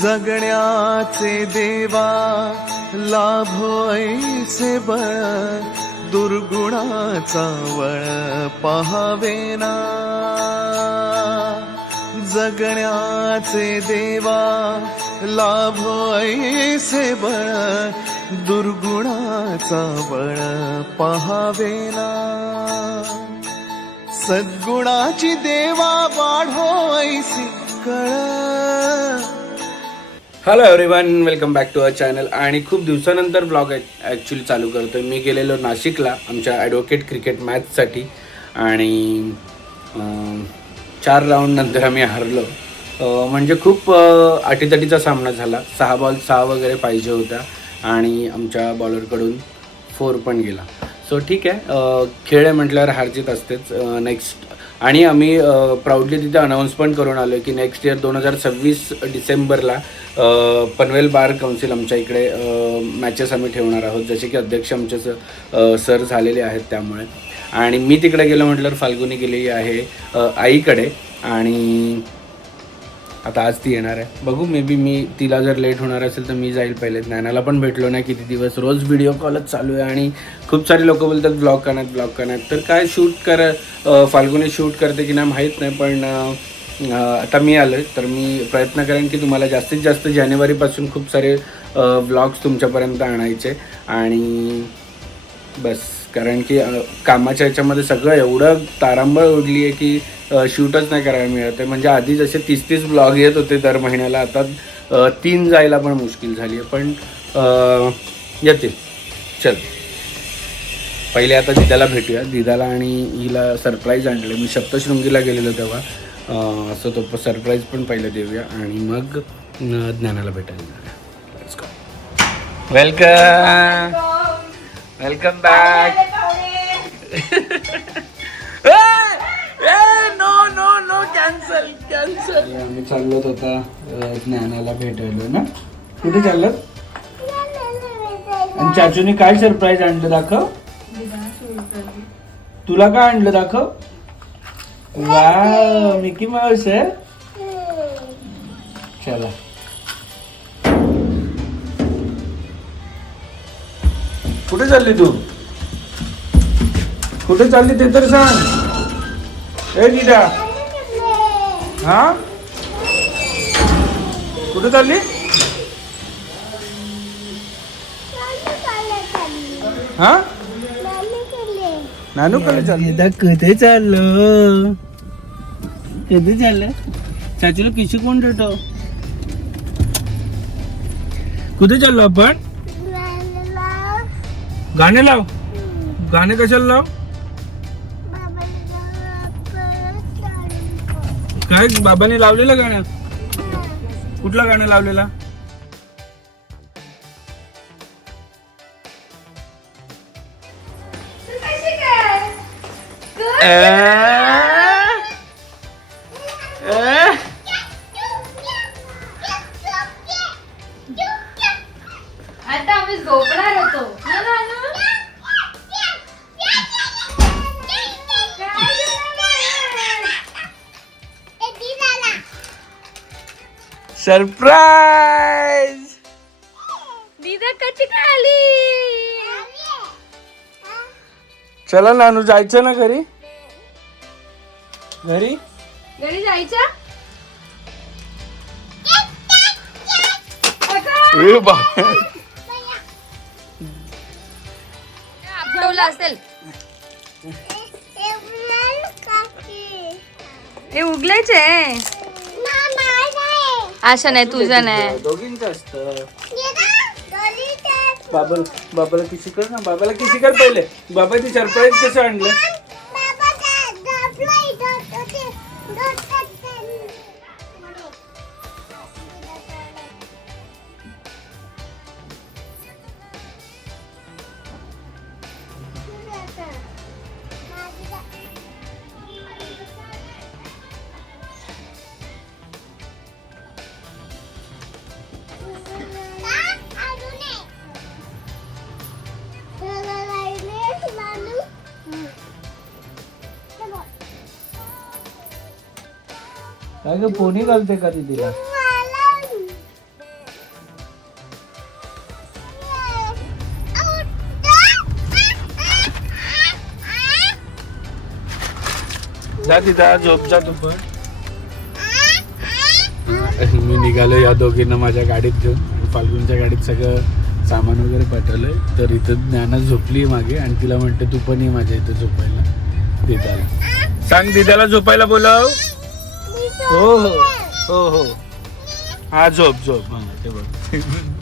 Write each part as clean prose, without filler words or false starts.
जगण्याचे देवा लाभो ऐसे बळ, दुर्गुणाचा वळ पहावेना. जगण्याचे देवा लाभो ऐसे बळ, दुर्गुणाचा बळ पहावेना. सद्गुणाची देवा वाढो ऐसी कळ. Hello everyone, welcome back to our channel. आणि खूप दिवसानंतर ब्लॉग ॲक्च्युली चालू करतो आहे. मी गेलेलो नाशिकला आमच्या ॲडव्होकेट क्रिकेट मॅचसाठी आणि 4 राऊंड नंतर आम्ही हरलो. म्हणजे खूप अटीतटीचा सामना झाला. 6 बॉल 6 वगैरे पाहिजे होत्या आणि आमच्या बॉलरकडून 4 पण गेला. सो ठीक आहे, खेळ आहे म्हटल्यावर हारजीत असतेच. नेक्स्ट आणि आम्ही प्राऊडली तिथे अनाऊन्स पण करून आलो की नेक्स्ट इयर 2026 डिसेंबरला पनवेल बार काउन्सिल आमच्या इकडे मॅचेस आम्ही ठेवणार आहोत. जसे की अध्यक्ष आमचे सर झालेले आहेत त्यामुळे. आणि मी तिकडे गेलो म्हटल्यावर फाल्गुनी गेलेली आहे आईकडे आणि आता आज ती येणार आहे. बघू, मे बी मी तिला जर लेट होणार असेल तर मी जाईल पहिले. ज्ञानाला पण भेटलो नाही किती दिवस. रोज व्हिडिओ कॉलच चालू आहे आणि खूप सारे लोक बोलतात ब्लॉग करण्यात तर काय शूट फाल्गुनी शूट करते की नाही माहीत नाही. पण आता मी आलो आहे तर मी प्रयत्न करेन की तुम्हाला जास्तीत जास्त जानेवारीपासून खूप सारे व्लॉग्स तुमच्यापर्यंत आणायचे. आणि बस, कारण की कामाच्या ह्याच्यामध्ये सगळं एवढं तारांबळ उडली आहे की शूटच नाही करायला मिळत आहे. म्हणजे आधी जसे 30 ब्लॉग येत होते दर महिन्याला, आता 3 जायला पण मुश्किल झाली आहे. पण येतील. चल, पहिले आता दिदाला भेटूया. दिदाला आणि हिला सरप्राईज आणलं. मी सप्तशृंगीला गेलेलो तेव्हा, असं तो सरप्राईज पण पहिले देऊया आणि मग ज्ञानाला भेटायला जाऊया. Let's go. Welcome back. No cancel. आम्ही चाललो आता ज्ञानाला भेटायलो ना. कुठे चाललो? आणि चाचूने काय सरप्राईज आणलं दाखव. तुला काय आणलं दाखव. वाव, मिकी माऊस आहे. चला, कुठे चालली तू? कुठे चालली ते तर सांग. ए गीता, हा कुठे चालली? हा, नानू कडे चालली. कुठे चाललो? कधी चाललं? चाचूला किशी कोण देतो? कुठे चाललो आपण? गाणे लाव. गाणे कशाला लाव? काय बाबाने लावलेलं गाणं? कुठलं गाणं लावलेलं? आता आम्ही झोपणार होतो. सरप्राईज. दीदा कशी काय आली? चला नानू, जायचं ना घरी. घरी जायचं. आपटवलं असेल. हे उगलायचे. आशा नाही, तुझं नाही. दोघींचं असतं. बाबाला किशी कर ना. बाबाला किशी कर पहिले. बाबाची सरप्राईज कसं आणलं? काय ग, पोनी घालते का दीदीला? जा तिथं झोप जा तू पण. मी निघालो या दोघींना माझ्या गाडीत घेऊन. फाल्गुनच्या गाडीत सगळं सामान वगैरे पाठवलंय. तर इथं ज्ञाना झोपली मागे आणि तिला म्हणते तू पण ये माझ्या इथं झोपायला. दिदाला सांग, दिदाला झोपायला बोलाव. हो हो हो हो हा झोप झोप. हा ते बघ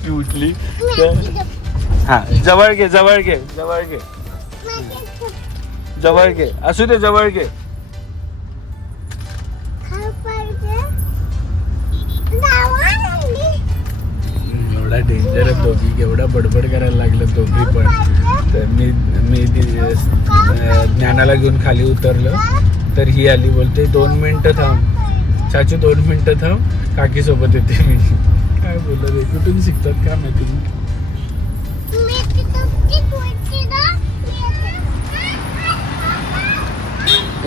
ती उठली. हा जवळ घे जवळ घे जवळ घे जवळ घे. असू दे जवळ घे. एवढा डेंजर आहे दोघी. एवढा बडबड करायला लागलं दोघी पण. तर मी ज्ञानाला घेऊन खाली उतरलो. तर ही आली बोलते 2 मिनिटं थांब चाचू 2 मिनिटं थांब काकी सोबत येते मी. काय बोलत आहे कुठून शिकतात का माहिती.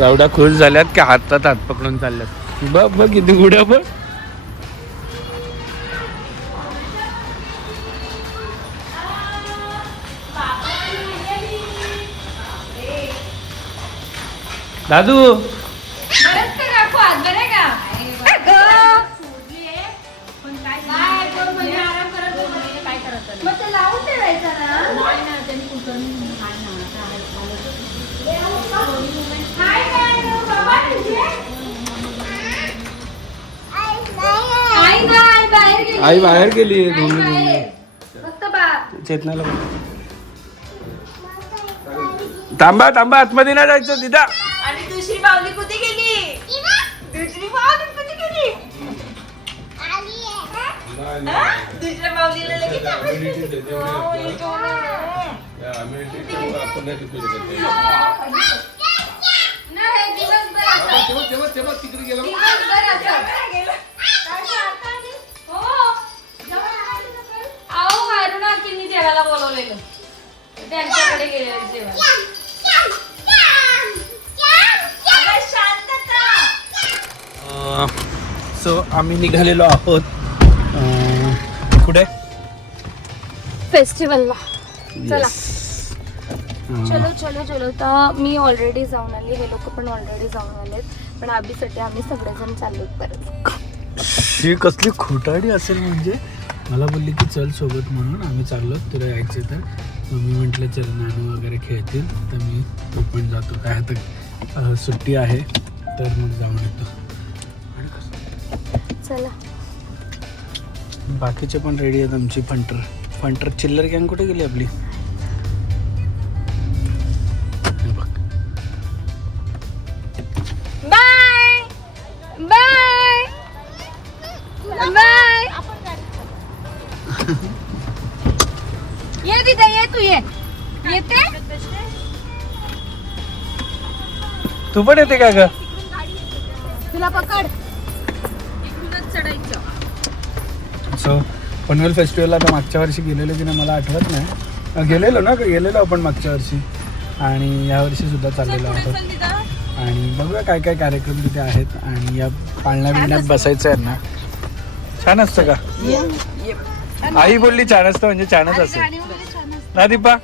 एवढा खुश झाल्यात की हातात हात पकडून चालल्यात. बघ बघ किती गुड्या बघ. दादू आई बाहेर गेली. चेतनाला थांबा थांबा आतमध्ये नाही जायचं दिदा. आणि दुसरी बावली कुठे गेली? दुसरी बावली कुठे गेली? दुसऱ्या बावलीला लगेच जेवायला बोलवलेलं त्यांच्याकडे गेले जेवायला. सो आम्ही निघालेलो आहोत कुठे फेस्टिवलला. चला चलो चलो चलो. तर मी ऑलरेडी जाऊन आली. हे लोक पण ऑलरेडी जाऊन आलेत. पण आबीसाठी आम्ही सगळेजण चाललो परत. ही कसली खोटाडी असेल म्हणजे. मला बोलली की चल सोबत म्हणून आम्ही चाललो. तुला यायचे तर मी म्हटलं चल नानू वगैरे खेळतील तर मी पण जातो. काय आता सुट्टी आहे तर मग जाऊन येतो. चला बाकीचे पण रेडी आहेत आमची. फंटर चिल्लर गँग कुठे गेली आपली. Bye bye bye. ये तिथे ये. तू ये येते. तू पण येते का ग. तुला पकड. इकडूनच चढायचं. सो पनवेल फेस्टिवलला आता मागच्या वर्षी गेलेलो की नाही मला आठवत नाही. गेलेलो आपण मागच्या वर्षी आणि यावर्षी सुद्धा चाललेलो आहोत. आणि बघूया काय काय कार्यक्रम तिथे आहेत. आणि या पाळण्या बिळण्यात बसायचं आहे ना. छान असतं का. आई बोलली छान असतं म्हणजे छानच असेल ना दीपा.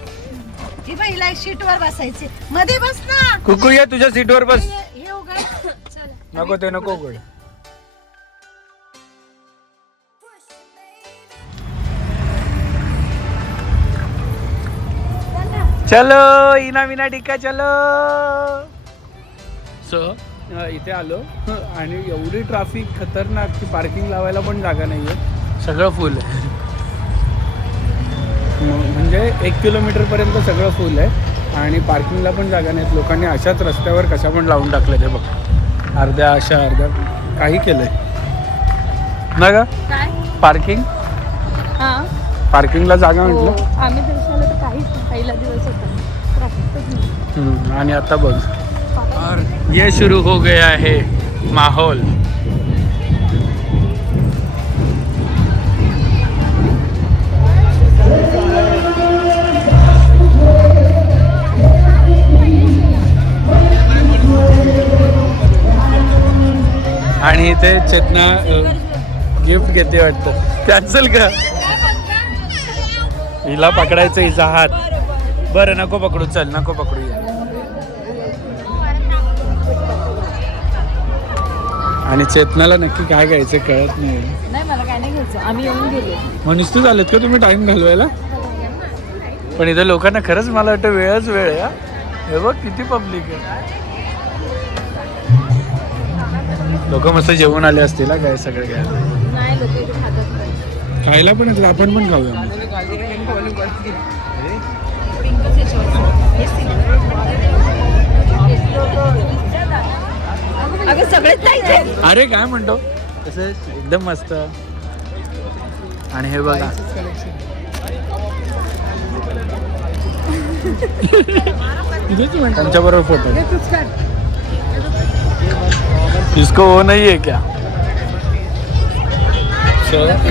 सीटवर बसायचे मध्ये बस ना. कुकू या तुझ्या सीटवर बस. हे उघड. नको ते नको उघड. चलो इना विना टिक्का चलो. सो इथे आलो आणि एवढी ट्रॅफिक खतरनाक की पार्किंग लावायला पण जागा नाही आहे. सगळं फुल आहे. म्हणजे 1 किलोमीटरपर्यंत सगळं फुल आहे आणि पार्किंगला पण जागा नाहीत. लोकांनी अशाच रस्त्यावर कशा पण लावून टाकलं. ते बघ अर्ध्या अशा अर्ध्या काही केलंय ना ग. पार्किंग पार्किंगला जागा म्हटलं. आम्ही दिवसाला तर काहीच पहिला दिवस होता. आणि आता बघ और ये शुरू हो गया है माहौल. आणि इथे चेतना गिफ्ट घेते वाटतं. कॅन्सल का. हिला पकडायचं हिचा हात. बरं नको पकडू. चल नको पकडू. आणि चेतनाला नक्की काय घ्यायचं कळत नाही. नाही मला काय नाही घ्यायचं, आम्ही येऊन गेलो. मग नुसतं झालेत का तुम्ही टाइम घालवायला? पण इथं लोकांना खरंच मला वाटतं वेळच वेळ आहे. हे बघ किती पब्लिक आहे. लोक मस्त जेवून आले असतील काय सगळे घ्यायला. नाही लोक इथे खातात नाही. खायला पण येतात, आपण पण खाऊया. अगं सगळेच नाही. अरे काय म्हणतो तसं एकदम मस्त. आणि हे बघा त्यांच्या बरोबर फोटो. इसको वो नहीं है क्या?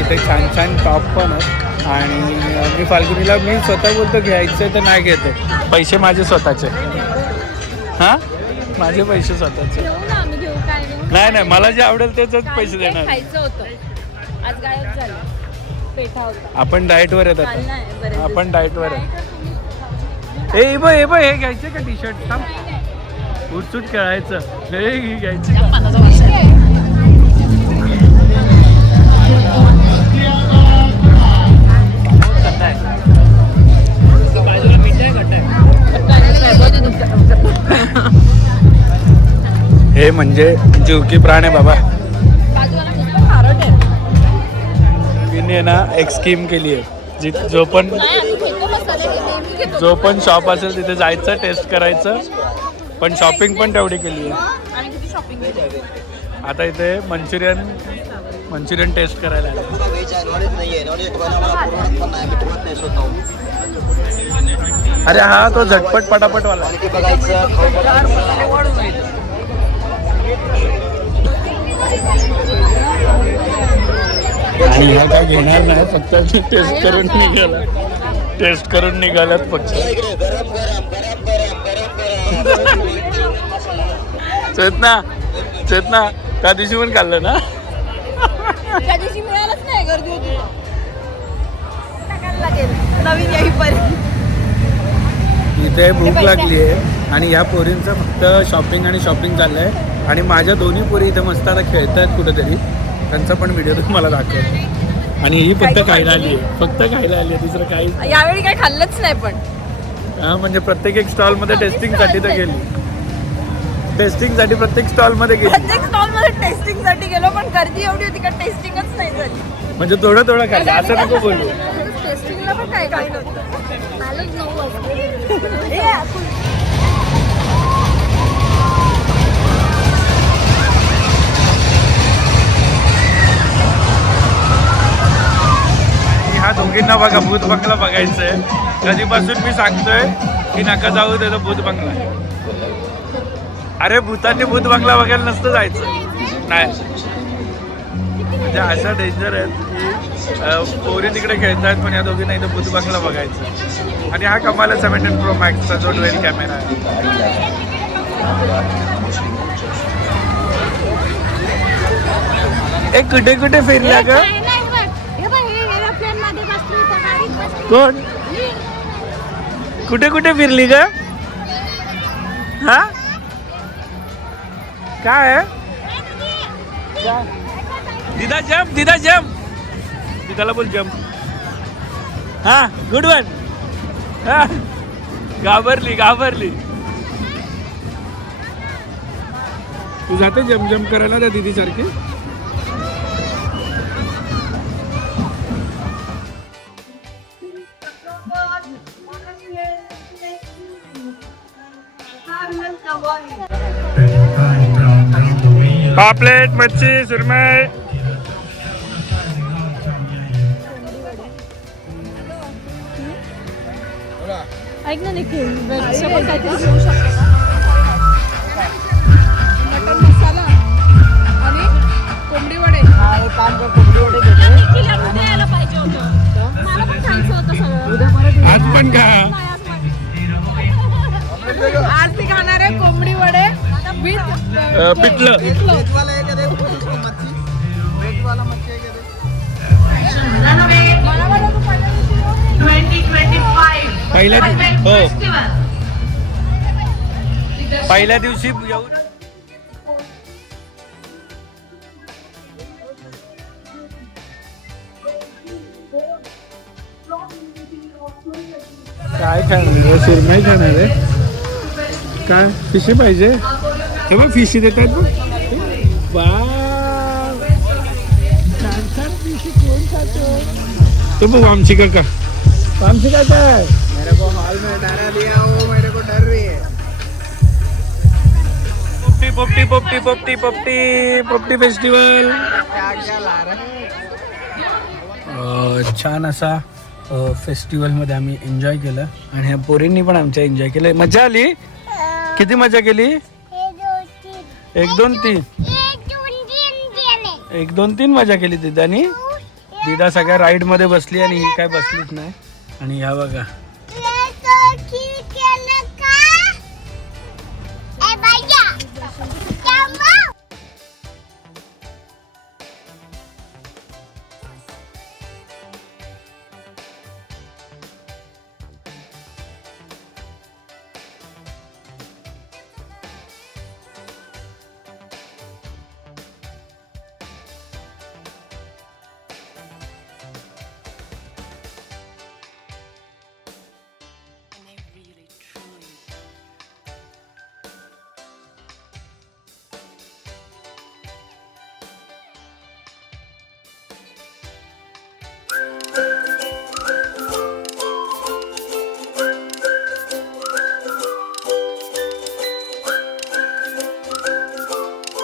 इथे छान छान टॉप पण आहेत. आणि मी फाल्गुनीला मी स्वतः बोलतो घ्यायचं तर नाही घेते. पैसे माझे स्वतःचे. हां माझे पैसे स्वतःचे. घेऊ ना आम्ही घेऊ काय घेऊ. नाही नाही मला जे आवडेल तेच पैसे देणार. खायचं होतं आज गायब झालं. पेठा होता. आपण डाएटवर येतात. काल नाही बरं. आपण डाएटवर आहे. ए बघ हे घ्यायचे का टी शर्ट? थांब उठसूट खेळायचं. हे घ्यायचं हे म्हणजे जीवकी प्राण आहे बाबा. तिने ना एक स्कीम केली आहे. जो पण शॉप असेल तिथे जायचं, टेस्ट करायचं, पण शॉपिंग पण तेवढी केली आहे. आता इथे मंचुरियन टेस्ट करायला आले. अरे हा तो झटपट पटापट वाला. आणि ह्या काय घेणार नाही, फक्त टेस्ट करून निघालात फक्त. चेतना त्या दिवशी पण खाल्लं ना. त्या दिवशी मिळालंच नाही, गर्दी होती. नवीन येईपर्यंत इथे भूक लागली आहे आणि ह्या पोरींचं फक्त शॉपिंग चाललंय. आणि माझ्या दोन्ही पोरी इथे मस्त आता खेळत आहेत कुठेतरी. त्यांचा पण व्हिडिओ तुम्हाला दाखवतो. आणि ही फक्त खायला आली आहे, दुसरं काही यावेळी काही खाल्लंच नाही. पण हा म्हणजे प्रत्येक एक स्टॉल मध्ये टेस्टिंगसाठी तर गेली. टेस्टिंगसाठी प्रत्येक स्टॉल मध्ये गेली. प्रत्येक स्टॉल मध्ये टेस्टिंग साठी गेलो, पण गर्दी एवढी होती का टेस्टिंगच नाही झाली. म्हणजे थोडं खाल्लं असं नको बोलू. टेस्टिंगला पण काय नव्हतं. ह्या दोघींना बघा भूत बंगला बघायचंय. कधीपासून मी सांगतोय की नका जाऊ त्याचा भूत बंगला. अरे भूतांनी भूत बंगला बघायला नसतं जायचं. नाही म्हणजे असं डेंजर आहे की पोरी तिकडे खेळतात पण या दोघींना इथं भूत बंगला बघायचं. आणि हा कमाल 17 Pro Maxचा जो डुएल कॅमेरा आहे. एक कुठे फिरला का कोण? कुठे फिरली का? हा काय आहे? दिदा जम्प दिदाला बोल जम्प. हा गुड वन. हा घाबरली. तू जाते जम्प करायला त्या दिदी सारखी. पापलेट, मच्छी, सुरमई. ऐक ना निखिल, वेजचं काहीतरी घेऊ शकतो का? मटन मसाला आणि कोंबडी वडे. निखिल उद्या यायला पाहिजे होतं. मला पण खायचं होतं सगळं. आज पण का? आज मी खाणार आहे कोंबडी वडे पिठलं. पहिल्या दिवशी येऊन काय खाणार आहे? सुरमई खाणार आहे काय? फिशी पाहिजे? हे बघ फिशी देतात बघ. वाव. छान छान फिशी कोण खातो? तो बघ आमची काका. आमची काका मेरे को हॉल में डरा दिया वो, मेरे को डर रही है. पोपटी पोपटी पोपटी पोपटी पोपटी पोपटी फेस्टिवल. छान असा फेस्टिवलमध्ये आम्ही एन्जॉय केलं आणि ह्या पोरींनी पण आमच्या एन्जॉय केलं. मजा आली? किती मजा केली? 1 2 3 1 2 3 मजा केली दिदानी. दिदा सगळ्या राईड मध्ये बसली आणि ही काय बसलीच नाही. आणि ह्या बघा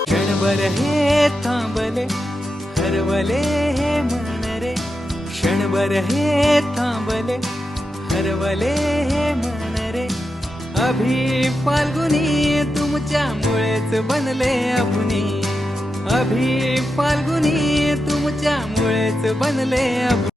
क्षणभर हे थांबले हरवले हे मन रे, क्षणभर हे थांबले हरवले हे मन रे. अभि फाल्गुनी तुमच्यामुळेच बनले अभुनी, अभि फाल्गुनी तुमच्यामुळेच बनले अभुनी.